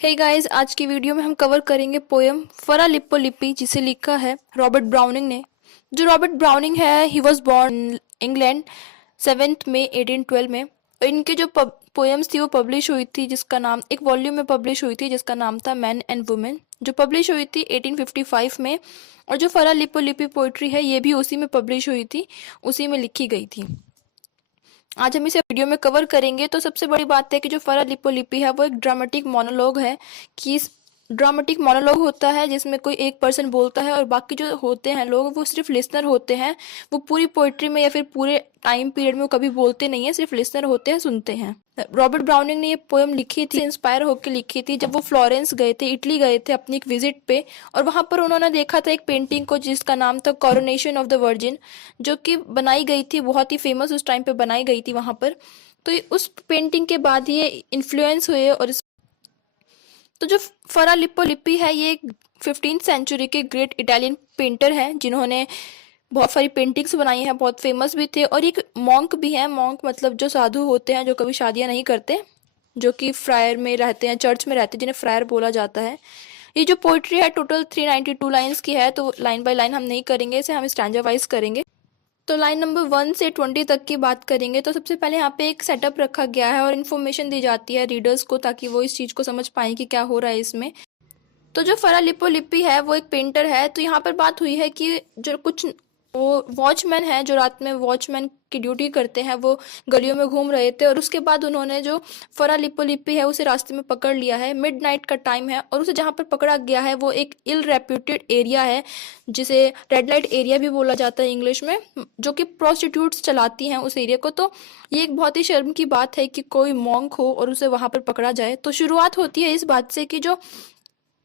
Hey guys, आज की video में हम कवर करेंगे पोयम फरा लिप्पो लिप्पी, जिसे लिखा है रॉबर्ट ब्राउनिंग ने। जो रॉबर्ट ब्राउनिंग है, ही वॉज बॉर्न इंग्लैंड 7 मई 1812 में। और इनके जो पोएम्स थी वो पब्लिश हुई थी, जिसका नाम एक वॉल्यूम में पब्लिश हुई थी जिसका नाम था मैन एंड वुमेन, जो पब्लिश हुई थी 1855 में। और जो फरा लिप्पो लिप्पी पोइट्री है, ये भी उसी में पब्लिश हुई थी, उसी में लिखी गई थी। आज हम इसे वीडियो में कवर करेंगे। तो सबसे बड़ी बात है कि जो फरा लिपोलिपि है वो एक ड्रामेटिक मोनोलॉग है। कि ड्रामेटिक मोनोलॉग होता है जिसमें कोई एक पर्सन बोलता है और बाकी जो होते हैं लोग वो सिर्फ लिसनर होते हैं। वो पूरी पोइट्री में या फिर पूरे टाइम पीरियड में वो कभी बोलते नहीं है, सिर्फ लिसनर होते हैं, सुनते हैं। रॉबर्ट ब्राउनिंग ने ये पोएम लिखी थी, इंस्पायर होकर लिखी थी जब वो फ्लोरेंस गए थे, इटली गए थे अपनी एक विजिट पे। और वहां पर उन्होंने देखा था एक पेंटिंग को जिसका नाम था कॉरोनेशन ऑफ द वर्जिन, जो कि बनाई गई थी, बहुत ही फेमस उस टाइम पे बनाई गई थी वहां पर। तो उस पेंटिंग के बाद ये इन्फ्लुएंस हुए। और तो जो फरा लिप्पो लिप्पी है, ये 15th सेंचुरी के ग्रेट इटालियन पेंटर हैं जिन्होंने बहुत सारी पेंटिंग्स बनाई हैं, बहुत फेमस भी थे। और एक मॉन्क भी है। मॉन्क मतलब जो साधु होते हैं जो कभी शादियां नहीं करते, जो कि फ्रायर में रहते हैं, चर्च में रहते हैं, जिन्हें फ्रायर बोला जाता है। ये जो पोइट्री है टोटल 392 लाइन्स की है, तो लाइन बाय लाइन हम नहीं करेंगे, इसे हम स्टैंजा वाइज करेंगे। तो लाइन नंबर 1 से 20 तक की बात करेंगे। तो सबसे पहले यहाँ पे एक सेटअप रखा गया है और इन्फॉर्मेशन दी जाती है रीडर्स को, ताकि वो इस चीज़ को समझ पाएं कि क्या हो रहा है इसमें। तो जो फरा लिप्पो लिप्पी है वो एक पेंटर है। तो यहाँ पर बात हुई है कि जो कुछ वो वॉचमैन है जो रात में वॉचमैन की ड्यूटी करते हैं, वो गलियों में घूम रहे थे। और उसके बाद उन्होंने जो फरा लिप्पो लिप्पी है उसे रास्ते में पकड़ लिया है। मिडनाइट का टाइम है और उसे जहाँ पर पकड़ा गया है वो एक इल रेप्यूटेड एरिया है, जिसे रेड लाइट एरिया भी बोला जाता है इंग्लिश में, जो कि प्रोस्टिट्यूट्स चलाती हैं उस एरिया को। तो ये एक बहुत ही शर्म की बात है कि कोई मॉन्क हो और उसे वहां पर पकड़ा जाए। तो शुरुआत होती है इस बात से कि जो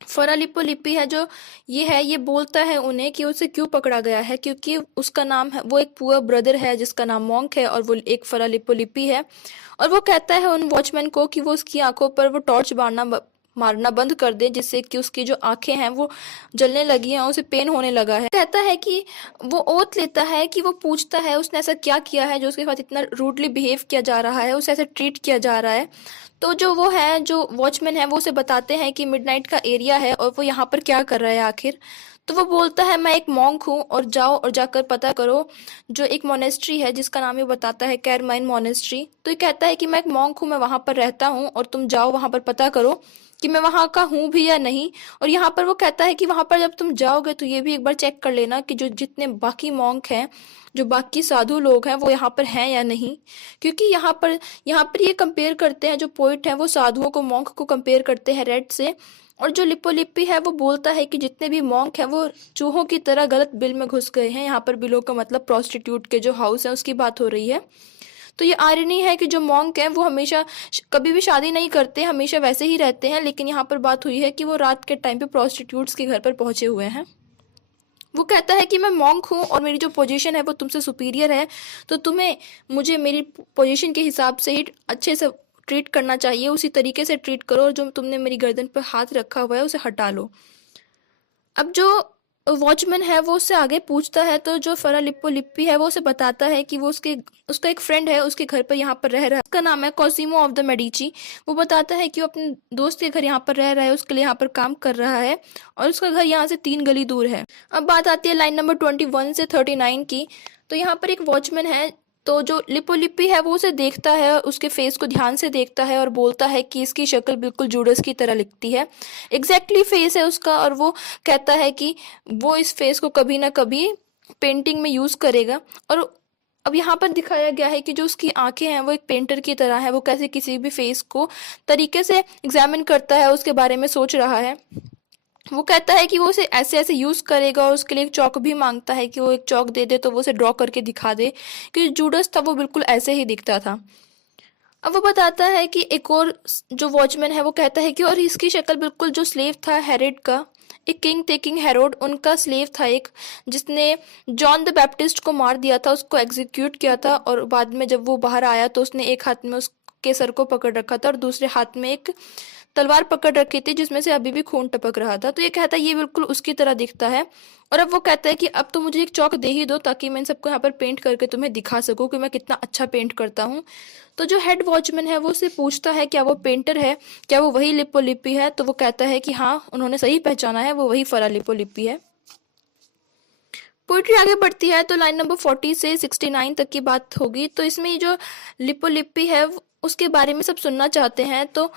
फरा लिप्पो लिप्पी है, जो ये बोलता है उन्हें कि उसे क्यों पकड़ा गया है, क्योंकि उसका नाम है, वो एक पुअर ब्रदर है जिसका नाम मॉन्क है और वो एक फरा लिप्पो लिप्पी है। और वो कहता है उन वॉचमैन को कि वो उसकी आंखों पर वो टॉर्च मारना बंद कर दे, जिससे कि उसकी जो आंखें हैं वो जलने लगी हैं, उसे पेन होने लगा है। कहता है कि वो ओथ लेता है कि वो पूछता है उसने ऐसा क्या किया है जो उसके साथ इतना रूडली बिहेव किया जा रहा है, उसे ऐसे ट्रीट किया जा रहा है। तो जो वो है, जो वॉचमैन है, वो उसे बताते हैं कि मिडनाइट का एरिया है और वो यहाँ पर क्या कर रहा है आखिर। तो वो बोलता है मैं एक मॉन्क हूँ और जाओ और जाकर पता करो। जो एक मोनेस्ट्री है जिसका नाम ये बताता है कैरमाइन मोनेस्ट्री। तो ये कहता है कि मैं एक मॉन्क हूँ, मैं वहां पर रहता हूँ और तुम जाओ वहां पर पता करो कि मैं वहां का हूँ भी या नहीं। और यहाँ पर वो कहता है कि वहां पर जब तुम जाओगे तो ये भी एक बार चेक कर लेना कि जो जितने बाकी मॉन्क हैं, जो बाकी साधु लोग हैं, वो यहाँ पर हैं या नहीं। क्योंकि यहाँ पर ये कंपेयर करते हैं, जो पोइट हैं वो साधुओं को, मॉन्क को कंपेयर करते हैं रेड से। और जो लिप्पो लिप्पी है वो बोलता है कि जितने भी मॉन्क हैं वो चूहों की तरह गलत बिल में घुस गए हैं। यहाँ पर बिलों का मतलब प्रोस्टिट्यूट के जो हाउस है उसकी बात हो रही है। तो ये आयरनी है कि जो मॉन्क हैं वो हमेशा कभी भी शादी नहीं करते, हमेशा वैसे ही रहते हैं। लेकिन यहाँ पर बात हुई है कि वो रात के टाइम पे प्रोस्टिट्यूट्स के घर पर पहुंचे हुए हैं। वो कहता है कि मैं मॉन्क हूँ और मेरी जो पोजीशन है वो तुमसे सुपीरियर है, तो तुम्हें मुझे मेरी पोजीशन के हिसाब से ही अच्छे से ट्रीट करना चाहिए, उसी तरीके से ट्रीट करो। और जो तुमने मेरी गर्दन पर हाथ रखा हुआ है उसे हटा लो। अब जो वॉचमैन है वो उससे आगे पूछता है, तो जो फरा लिप्पो लिप्पी है वो उसे बताता है कि वो उसका एक फ्रेंड है, उसके घर पर यहाँ पर रह रहा है, उसका नाम है कॉसिमो ऑफ द मेडिची। वो बताता है कि वो अपने दोस्त के घर यहाँ पर रह रहा है, उसके लिए यहाँ पर काम कर रहा है और उसका घर यहाँ से 3 गली दूर है। अब बात आती है लाइन नंबर 21 से 39 की। तो यहाँ पर एक वॉचमैन है, तो जो लिप्पो लिप्पी है वो उसे देखता है, उसके फेस को ध्यान से देखता है और बोलता है कि इसकी शक्ल बिल्कुल जूडस की तरह लिखती है, एग्जैक्टली फेस है उसका। और वो कहता है कि वो इस फेस को कभी ना कभी पेंटिंग में यूज करेगा। और अब यहाँ पर दिखाया गया है कि जो उसकी आंखें हैं वो एक पेंटर की तरह है, वो कैसे किसी भी फेस को तरीके से एग्जामिन करता है, उसके बारे में सोच रहा है। वो कहता है कि वो उसे ऐसे ऐसे यूज करेगा और उसके लिए एक चौक भी मांगता है कि वो एक चौक दे दे तो वो उसे ड्रॉ करके दिखा दे कि जूडस था वो बिल्कुल ऐसे ही दिखता था। अब वो बताता है कि एक और जो वॉचमैन है वो कहता है कि और इसकी शक्ल बिल्कुल जो स्लेव था हेरोड का, एक किंग थे, किंग हेरोड, उनका स्लेव था एक, जिसने जॉन द बैप्टिस्ट को मार दिया था, उसको एग्जीक्यूट किया था। और बाद में जब वो बाहर आया तो उसने एक हाथ में उसके सर को पकड़ रखा था और दूसरे हाथ में एक तलवार पकड़ रखी थी जिसमें से अभी भी खून टपक रहा था। तो ये कहता है ये बिल्कुल उसकी तरह दिखता है। और अब वो कहता है कि अब तो मुझे एक चौक दे ही दो ताकि मैं इन सबको यहाँ पर पेंट करके तुम्हें दिखा सकूं कि मैं कितना अच्छा पेंट करता हूँ। तो जो हेड वॉचमैन है वो उससे पूछता है क्या वो पेंटर है, क्या वो वही लिप्पो लिप्पी है। तो वो कहता है कि हाँ, उन्होंने सही पहचाना है, वो वही फरा लिप्पो लिप्पी है। पोइट्री आगे बढ़ती है तो लाइन नंबर 40 से 69 तक की बात होगी। तो इसमें ये जो लिप्पो लिप्पी है उसके बारे में सब सुनना चाहते हैं। तो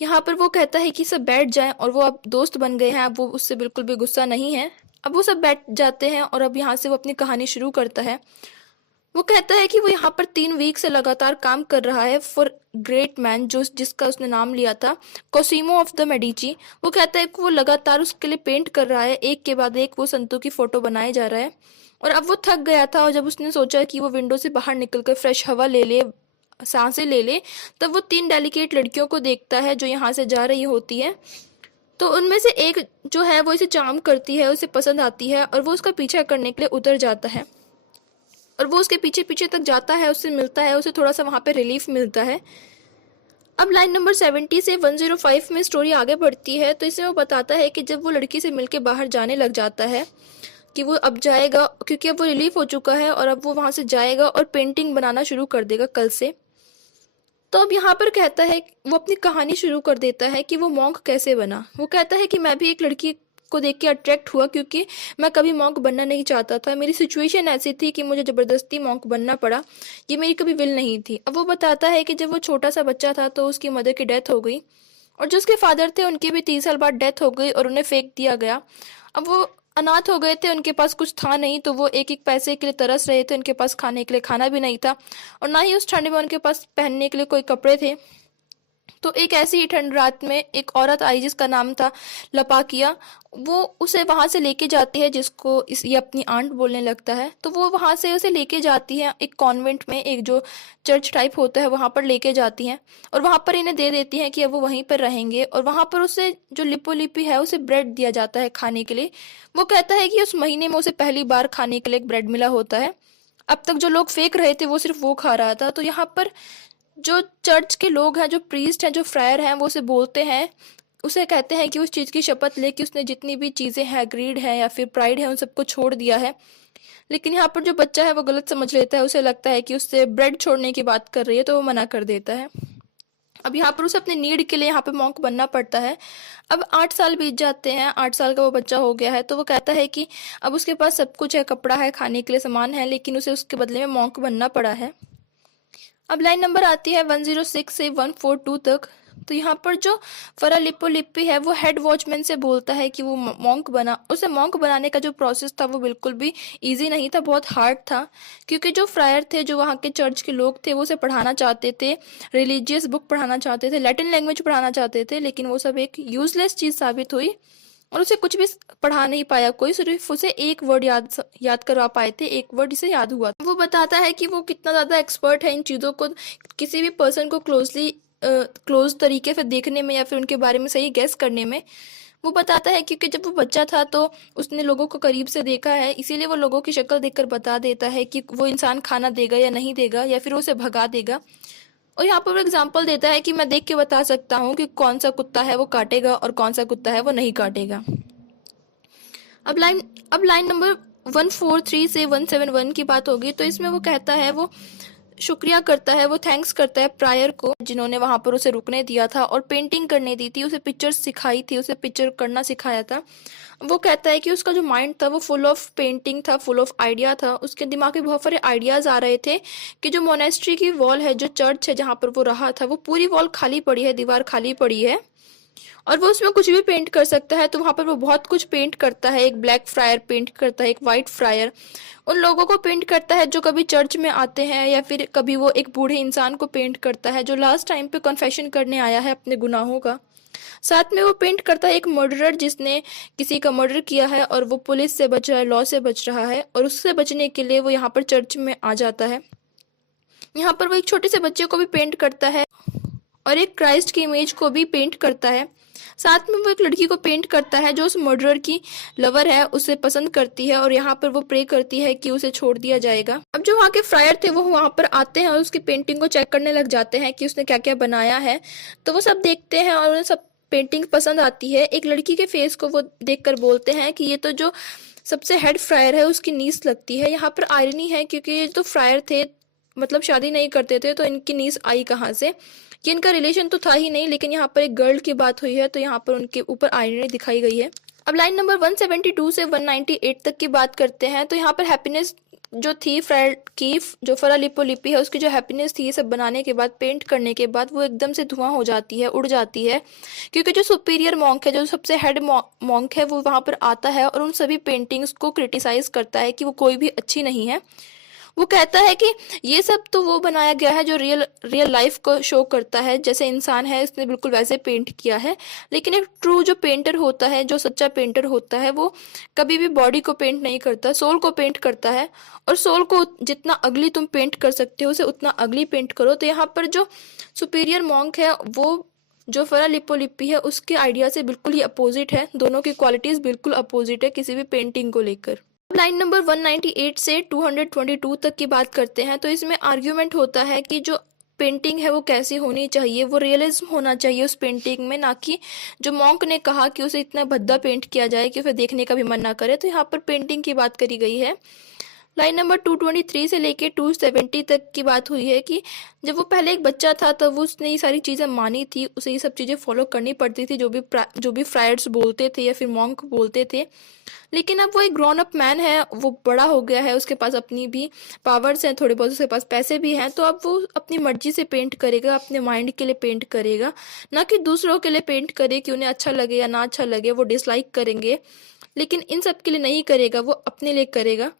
यहाँ पर वो कहता है कि सब बैठ जाएं और वो अब दोस्त बन गए हैं, अब वो उससे बिल्कुल भी गुस्सा नहीं है। अब वो सब बैठ जाते हैं और अब यहाँ से वो अपनी कहानी शुरू करता है। वो कहता है कि वो यहाँ पर 3 वीक से लगातार काम कर रहा है फॉर ग्रेट मैन, जो जिसका उसने नाम लिया था कोसिमो ऑफ द मेडिची। वो कहता है कि वो लगातार उसके लिए पेंट कर रहा है, एक के बाद एक वो संतों की फोटो बनाए जा रहा है। और अब वो थक गया था और जब उसने सोचा कि वो विंडो से बाहर निकलकर फ्रेश हवा ले ले, सांसें ले ले, तब वो 3 डेलिकेट लड़कियों को देखता है जो यहाँ से जा रही होती है। तो उनमें से एक जो है वो इसे चार्म करती है, उसे पसंद आती है और वो उसका पीछा करने के लिए उतर जाता है। और वो उसके पीछे पीछे तक जाता है, उससे मिलता है, उसे थोड़ा सा वहाँ पे रिलीफ मिलता है। अब लाइन नंबर 70 से 105 में स्टोरी आगे बढ़ती है। तो इसमें वो बताता है कि जब वो लड़की से मिलके बाहर जाने लग जाता है कि वो अब जाएगा, क्योंकि अब वो रिलीफ हो चुका है और अब वो वहाँ से जाएगा और पेंटिंग बनाना शुरू कर देगा कल से। तो अब यहाँ पर कहता है, वो अपनी कहानी शुरू कर देता है कि वो मॉन्क कैसे बना। वो कहता है कि मैं भी एक लड़की को देख के अट्रैक्ट हुआ क्योंकि मैं कभी मॉन्क बनना नहीं चाहता था, मेरी सिचुएशन ऐसी थी कि मुझे ज़बरदस्ती मॉन्क बनना पड़ा, ये मेरी कभी विल नहीं थी। अब वो बताता है कि जब वो छोटा सा बच्चा था तो उसकी मदर की डेथ हो गई और जो उसके फादर थे उनकी भी 3 साल बाद डेथ हो गई और उन्हें फेंक दिया गया। अब वो अनाथ हो गए थे, उनके पास कुछ था नहीं, तो वो एक एक पैसे के लिए तरस रहे थे। उनके पास खाने के लिए खाना भी नहीं था और ना ही उस ठंड में उनके पास पहनने के लिए कोई कपड़े थे। तो एक ऐसी ही ठंड रात में एक औरत आई जिसका नाम था लपाकिया। वो उसे वहां से लेके जाती है, जिसको ये अपनी आंट बोलने लगता है। तो वो वहां से उसे लेके जाती है एक कॉन्वेंट में, एक जो चर्च टाइप होता है वहां पर लेके जाती हैं और वहां पर इन्हें दे देती हैं कि अब वो वहीं पर रहेंगे। और वहां पर उसे जो लिपो लिपी है उसे ब्रेड दिया जाता है खाने के लिए। वो कहता है कि उस महीने में उसे पहली बार खाने के लिए एक ब्रेड मिला होता है। अब तक जो लोग फेंक रहे थे वो सिर्फ वो खा रहा था। तो यहाँ पर जो चर्च के लोग हैं, जो प्रीस्ट हैं, जो फ्रायर हैं, वो उसे बोलते हैं, उसे कहते हैं कि उस चीज़ की शपथ ले कि उसने जितनी भी चीज़ें हैं, ग्रीड है या फिर प्राइड है, उन सबको छोड़ दिया है। लेकिन यहाँ पर जो बच्चा है वो गलत समझ लेता है, उसे लगता है कि उससे ब्रेड छोड़ने की बात कर रही है, तो वो मना कर देता है। अब यहाँ पर उसे अपने नीड के लिए यहाँ पे मॉन्क बनना पड़ता है। अब 8 साल बीत जाते हैं, 8 साल का वो बच्चा हो गया है। तो वो कहता है कि अब उसके पास सब कुछ है, कपड़ा है, खाने के लिए सामान है, लेकिन उसे उसके बदले में मॉन्क बनना पड़ा है। अब लाइन नंबर आती है 106 से 142 तक। तो यहाँ पर जो फरा लिप्पो लिप्पी है वो हेड वॉचमैन से बोलता है कि वो मॉन्क बना। उसे मॉन्क बनाने का जो प्रोसेस था वो बिल्कुल भी इजी नहीं था, बहुत हार्ड था, क्योंकि जो फ्रायर थे, जो वहाँ के चर्च के लोग थे, वो उसे पढ़ाना चाहते थे, रिलीजियस बुक पढ़ाना चाहते थे, लैटिन लैंग्वेज पढ़ाना चाहते थे, लेकिन वो सब एक यूजलेस चीज़ साबित हुई और उसे कुछ भी पढ़ा नहीं पाया कोई, सिर्फ उसे एक वर्ड याद करवा पाए थे, एक वर्ड इसे याद हुआ। वो बताता है कि वो कितना ज़्यादा एक्सपर्ट है इन चीज़ों को, किसी भी पर्सन को क्लोज तरीके से देखने में या फिर उनके बारे में सही गेस करने में। वो बताता है क्योंकि जब वो बच्चा था तो उसने लोगों को करीब से देखा है, इसीलिए वो लोगों की शक्ल देखकर बता देता है कि वो इंसान खाना देगा या नहीं देगा या फिर उसे भगा देगा। और यहाँ पर वो एग्जाम्पल देता है कि मैं देख के बता सकता हूँ कि कौन सा कुत्ता है वो काटेगा और कौन सा कुत्ता है वो नहीं काटेगा। अब लाइन नंबर 143 से 171 की बात होगी। तो इसमें वो कहता है, वो शुक्रिया करता है, वो थैंक्स करता है प्रायर को जिन्होंने वहां पर उसे रुकने दिया था और पेंटिंग करने दी थी, उसे पिक्चर्स सिखाई थी, उसे पिक्चर करना सिखाया था। वो कहता है कि उसका जो माइंड था वो फुल ऑफ पेंटिंग था, फुल ऑफ आइडिया था। उसके दिमाग में बहुत सारे आइडियाज आ रहे थे कि जो मोनेस्ट्री की वॉल है, जो चर्च है जहाँ पर वो रहा था, वो पूरी वॉल खाली पड़ी है, दीवार खाली पड़ी है और वो उसमें कुछ भी पेंट कर सकता है। तो वहां पर वो बहुत कुछ पेंट करता है, एक ब्लैक फ्रायर पेंट करता है, एक वाइट फ्रायर, उन लोगों को पेंट करता है जो कभी चर्च में आते हैं, या फिर कभी वो एक बूढ़े इंसान को पेंट करता है जो लास्ट टाइम पे कन्फेशन करने आया है अपने गुनाहों का। साथ में वो पेंट करता है एक मर्डरर जिसने किसी का मर्डर किया है और वो पुलिस से बच रहा है, लॉ से बच रहा है, और उससे बचने के लिए वो यहाँ पर चर्च में आ जाता है। यहाँ पर वो एक छोटे से बच्चे को भी पेंट करता है और एक क्राइस्ट की इमेज को भी पेंट करता है। साथ में वो एक लड़की को पेंट करता है जो उस मर्डरर की लवर है, उसे पसंद करती है और यहाँ पर वो प्रे करती है कि उसे छोड़ दिया जाएगा। अब जो वहाँ के फ्रायर थे वो वहाँ पर आते हैं और उसकी पेंटिंग को चेक करने लग जाते हैं कि उसने क्या क्या बनाया है। तो वो सब देखते हैं और उन्हें सब पेंटिंग पसंद आती है। एक लड़की के फेस को वो देखकर बोलते हैं कि ये तो जो सबसे हेड फ्रायर है उसकी नीस लगती है। यहाँ पर आयरनी है क्योंकि ये तो फ्रायर थे, मतलब शादी नहीं करते थे, तो इनकी नीस आई कहाँ से? ये इनका रिलेशन तो था ही नहीं, लेकिन यहाँ पर एक गर्ल की बात हुई है तो यहाँ पर उनके ऊपर आयरनी दिखाई गई है। अब लाइन नंबर 172 से 198 तक की बात करते हैं। तो यहाँ पर हैप्पीनेस जो थी फ्रायर की, जो फरा लिपोलिपि है उसकी जो हैप्पीनेस थी, ये सब बनाने के बाद, पेंट करने के बाद वो एकदम से धुआं हो जाती है, उड़ जाती है। क्योंकि जो सुपीरियर मॉन्क है, जो सबसे हेड मॉन्क है, वो वहाँ पर आता है और उन सभी पेंटिंग्स को क्रिटिसाइज करता है कि वो कोई भी अच्छी नहीं है। वो कहता है कि ये सब तो वो बनाया गया है जो रियल लाइफ को शो करता है, जैसे इंसान है इसने बिल्कुल वैसे पेंट किया है। लेकिन एक ट्रू जो पेंटर होता है, जो सच्चा पेंटर होता है, वो कभी भी बॉडी को पेंट नहीं करता, सोल को पेंट करता है। और सोल को जितना अगली तुम पेंट कर सकते हो उसे उतना अगली पेंट करो। तो यहाँ पर जो सुपीरियर मॉन्क है वो जो फरा लिपोलिपि है उसके आइडिया से बिल्कुल ही अपोजिट है। दोनों की क्वालिटीज बिल्कुल अपोजिट है किसी भी पेंटिंग को लेकर। लाइन नंबर 198 से 222 तक की बात करते हैं। तो इसमें आर्ग्यूमेंट होता है कि जो पेंटिंग है वो कैसी होनी चाहिए, वो रियलिज्म होना चाहिए उस पेंटिंग में, ना कि जो मॉन्क ने कहा कि उसे इतना भद्दा पेंट किया जाए कि उसे देखने का भी मन ना करे। तो यहाँ पर पेंटिंग की बात करी गई है। लाइन नंबर 223 से लेके 270 तक की बात हुई है कि जब वो पहले एक बच्चा था तब वो उसने ये सारी चीज़ें मानी थी, उसे ये सब चीज़ें फॉलो करनी पड़ती थी, जो भी फ्रायर्स बोलते थे या फिर मॉन्क बोलते थे। लेकिन अब वो एक ग्रोन अप मैन है, वो बड़ा हो गया है, उसके पास अपनी भी पावर्स हैं, थोड़े बहुत उसके पास पैसे भी हैं। तो अब वो अपनी मर्जी से पेंट करेगा, अपने माइंड के लिए पेंट करेगा, ना कि दूसरों के लिए पेंट करे कि उन्हें अच्छा लगे या ना अच्छा लगे, वो डिसलाइक करेंगे। लेकिन इन सब के लिए नहीं करेगा, वो अपने लिए करेगा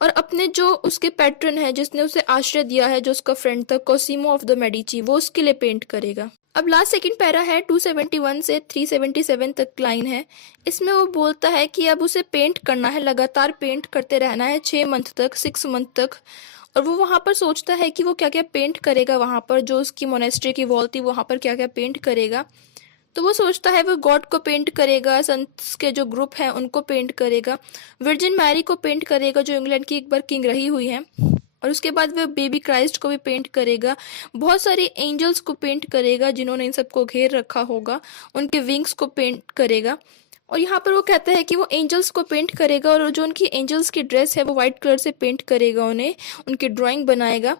और अपने जो उसके पैट्रन है, जिसने उसे आश्रय दिया है, जो उसका फ्रेंड था, कोसिमो ऑफ द मेडिची, वो उसके लिए पेंट करेगा। अब लास्ट सेकंड पैरा है 271 से 377 तक लाइन है। इसमें वो बोलता है कि अब उसे पेंट करना है, लगातार पेंट करते रहना है 6 मंथ तक, 6 मंथ तक। और वो वहाँ पर सोचता है कि वो क्या क्या पेंट करेगा, वहाँ पर जो उसकी मोनेस्ट्री की वॉल थी वहाँ पर क्या क्या पेंट करेगा। तो वो सोचता है वो गॉड को पेंट करेगा, संत के जो ग्रुप हैं उनको पेंट करेगा, वर्जिन मैरी को पेंट करेगा जो इंग्लैंड की एक बार किंग रही हुई है, और उसके बाद वह बेबी क्राइस्ट को भी पेंट करेगा, बहुत सारे एंजल्स को पेंट करेगा जिन्होंने इन सबको घेर रखा होगा, उनके विंग्स को पेंट करेगा। और यहाँ पर वो कहता है कि वो एंजल्स को पेंट करेगा और जो उनकी एंजल्स की ड्रेस है वो वाइट कलर से पेंट करेगा, उन्हें उनकी ड्राइंग बनाएगा।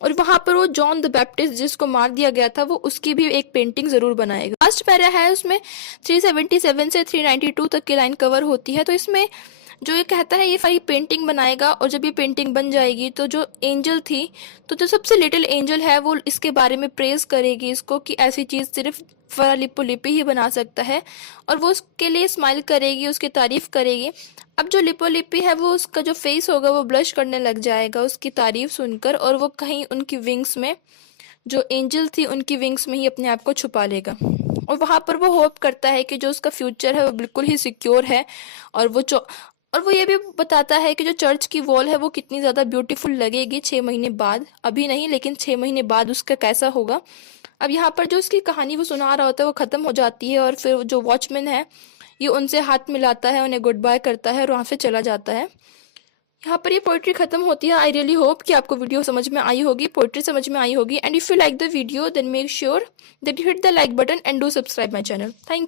और वहां पर वो जॉन द बैप्टिस्ट जिसको मार दिया गया था वो उसकी भी एक पेंटिंग जरूर बनाएगा। लास्ट पैरा है उसमें 377 से 392 तक की लाइन कवर होती है। तो इसमें जो ये कहता है ये सारी पेंटिंग बनाएगा और जब ये पेंटिंग बन जाएगी तो जो एंजल थी, तो जो सबसे लिटिल एंजल है वो इसके बारे में प्रेज करेगी इसको कि ऐसी चीज सिर्फ फरा लिपोलिपि ही बना सकता है, और वो उसके लिए स्माइल करेगी, उसकी तारीफ करेगी। अब जो लिपोलिपि है वो उसका जो फेस होगा वो ब्लश करने लग जाएगा उसकी तारीफ सुनकर, और वो कहीं उनकी विंग्स में, जो एंजल थी उनकी विंग्स में ही अपने आप को छुपा लेगा। और वहां पर वो होप करता है कि जो उसका फ्यूचर है वो बिल्कुल ही सिक्योर है। और वो ये भी बताता है कि जो चर्च की वॉल है वो कितनी ज़्यादा ब्यूटीफुल लगेगी 6 महीने बाद, अभी नहीं लेकिन 6 महीने बाद उसका कैसा होगा। अब यहाँ पर जो उसकी कहानी वो सुना रहा होता है वो ख़त्म हो जाती है, और फिर जो वॉचमैन है ये उनसे हाथ मिलाता है, उन्हें गुड बाय करता है और वहाँ से चला जाता है। यहाँ पर ये पोइट्री खत्म होती है। आई रियली होप कि आपको वीडियो समझ में आई होगी, पोइट्री समझ में आई होगी। And if you like the video then make sure that you hit the like button and do subscribe my channel. Thank you.